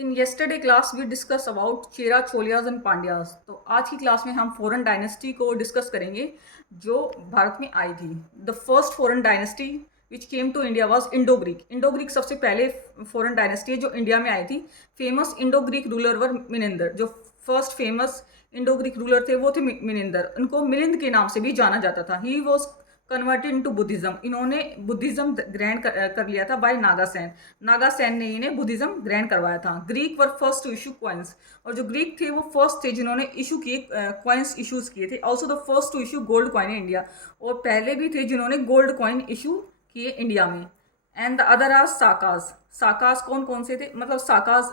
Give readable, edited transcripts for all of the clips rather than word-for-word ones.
In yesterday class we discuss about Chera Cholas and Pandyas. तो आज की क्लास में हम फॉरेन डायनेस्टी को डिस्कस करेंगे जो भारत में आई थी। The first foreign dynasty which came to India was Indo Greek. Indo Greek सबसे पहले फॉरेन डायनेस्टी है जो इंडिया में आई थी। फेमस इंडो ग्रीक रूलर वर मिनेंदर। जो first famous Indo Greek ruler थे वो थे मिनेंदर। उनको मिलिंद के नाम से भी जाना जाता था। He was converted into Buddhism. इन्होंने बुद्धिज्म ग्रहण कर लिया था बाय नागासैन। नागासैन ने इन्हें बुद्धिज्म ग्रहण करवाया था। Greek were first to issue coins. और जो ग्रीक थे वो फर्स्ट थे जिन्होंने इशू किए कॉइन्स इशूज किए थे। Also the first to issue gold coin in India. और पहले भी थे जिन्होंने गोल्ड कॉइन इशू किए इंडिया में। And the other are Sakas. Sakas कौन कौन से थे, मतलब Sakas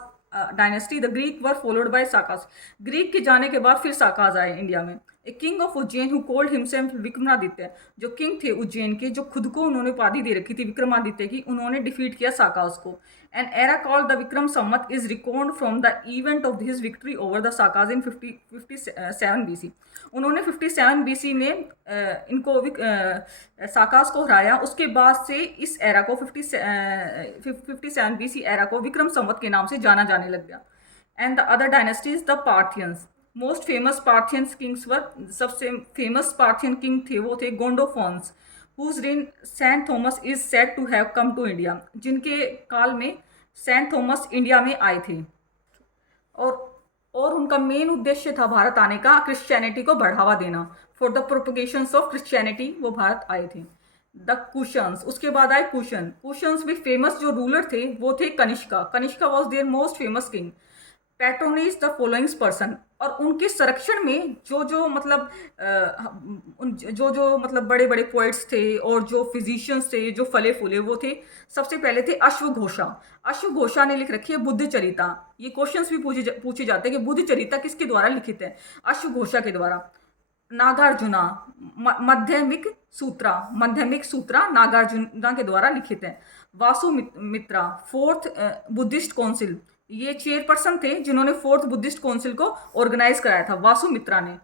dynasty. The Greek were followed by Sakas. Greek के जाने के बाद फिर साकाज आए इंडिया में। A king of Ujjain who called himself Vikramaditya. जो किंग थे उज्जैन के, जो खुद को उन्होंने उपाधि दे रखी थी विक्रमादित्य की, उन्होंने डिफीट किया साकाज को। An era called the Vikram Samvat is record from the event of his victory over the साकाज in 57 BC। उन्होंने 57 BC में इनको साकाज को हराया। उसके बाद से इस एरा को 57 BC एरा को विक्रम संवत के नाम से जाना जाने लग गया। And the other dynasties the Parthians. Most famous Parthians kings were, सबसे फेमस पार्थियन किंग थे वो थे Gondophares, whose reign Saint Thomas is said to have come to India. जिनके काल में सेंट थॉमस इंडिया में आए थे। और उनका मेन उद्देश्य था भारत आने का क्रिश्चियनिटी को बढ़ावा देना। For the propagations of Christianity वो भारत आए थे। द कुशंस, उसके बाद आए कुशन। कुशंस में फेमस जो रूलर थे वो थे Kanishka. Kanishka was their most famous king. Patronage the followings person. और उनके संरक्षण में जो जो मतलब जो मतलब बड़े बड़े पोइट्स थे और जो फिजिशियंस थे जो फले फूले वो थे। सबसे पहले थे अश्वघोषा। अश्वघोषा ने लिख रखी है बुद्ध चरिता। ये क्वेश्चंस भी पूछे जाते हैं कि बुद्ध चरिता किसके द्वारा लिखित है। अश्वघोषा के द्वारा। नागार्जुना माध्यमिक सूत्रा नागार्जुना के द्वारा लिखित है। वासु मित्रा फोर्थ बुद्धिस्ट काउंसिल। ये चेयरपर्सन थे जिन्होंने फोर्थ बुद्धिस्ट काउंसिल को ऑर्गेनाइज कराया था, वासु मित्रा ने।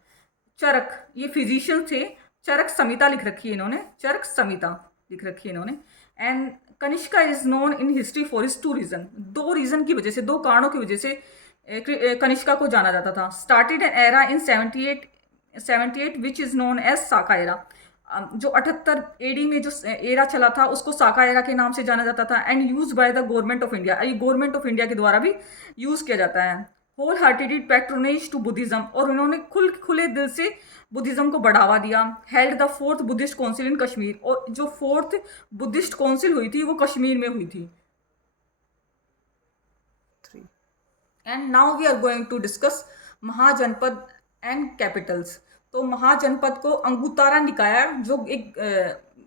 चरक, ये फिजिशियन थे। चरक संहिता लिख रखी है इन्होंने, चरक संहिता लिख रखी है इन्होंने। And Kanishka is known in history for is 2 reason. 2 reason की वजह से, 2 कारणों की वजह से कनिष्का को जाना जाता था। Started an era in 78 which is known as Saka era. जो 78 AD में जो एरा चला था उसको साका एरा के नाम से जाना जाता था। And use by the government of India. ये गवर्नमेंट ऑफ इंडिया के द्वारा भी यूज किया जाता है। Whole hearted patronage to Buddhism. और उन्होंने खुले दिल से बुद्धिज्म को बढ़ावा दिया। Held the fourth Buddhist council in Kashmir. और जो फोर्थ बुद्धिस्ट काउंसिल हुई थी वो कश्मीर में हुई थी। And now we are going to discuss mahajanapada and capitals. तो महाजनपद को अंगुत्तारा निकाय, जो एक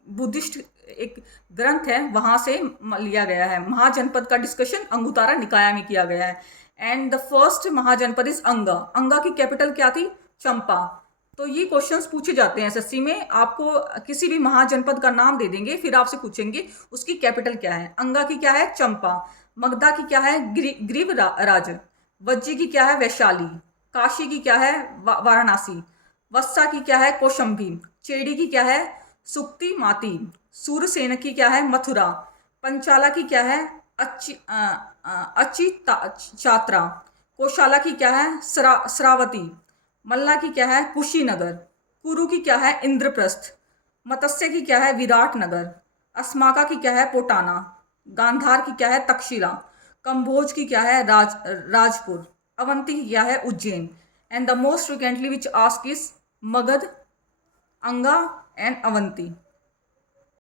बुद्धिस्ट एक ग्रंथ है, वहां से लिया गया है। महाजनपद का डिस्कशन अंगुत्तारा निकाय में किया गया है। एंड द फर्स्ट महाजनपद इज अंगा। अंगा की कैपिटल क्या थी? चंपा। तो ये क्वेश्चंस पूछे जाते हैं SSC में। आपको किसी भी महाजनपद का नाम दे देंगे, फिर आपसे पूछेंगे उसकी कैपिटल क्या है। अंगा की क्या है? चंपा। मगधा की क्या है? ग्रीवराज। वज्जी की क्या है? वैशाली। काशी की क्या है? वाराणसी। वत्सा की क्या है? कौशंबी। चेड़ी की क्या है? सुक्ति माती। सूरसेन की क्या है? मथुरा। पंचाला की क्या है? अच्छी चात्रा। कोशाला की क्या है? श्रावती। मल्ला की क्या है? कुशीनगर। कुरु की क्या है? इंद्रप्रस्थ। मत्स्य की क्या है? विराट नगर। अस्माका की क्या है? पोटाना। गांधार की क्या है? तक्षशिला। कंभोज की क्या है? राजपुर। अवंती की क्या है? Ujjain. And the most frequently which ask is Magadh, अंगा एंड अवंती।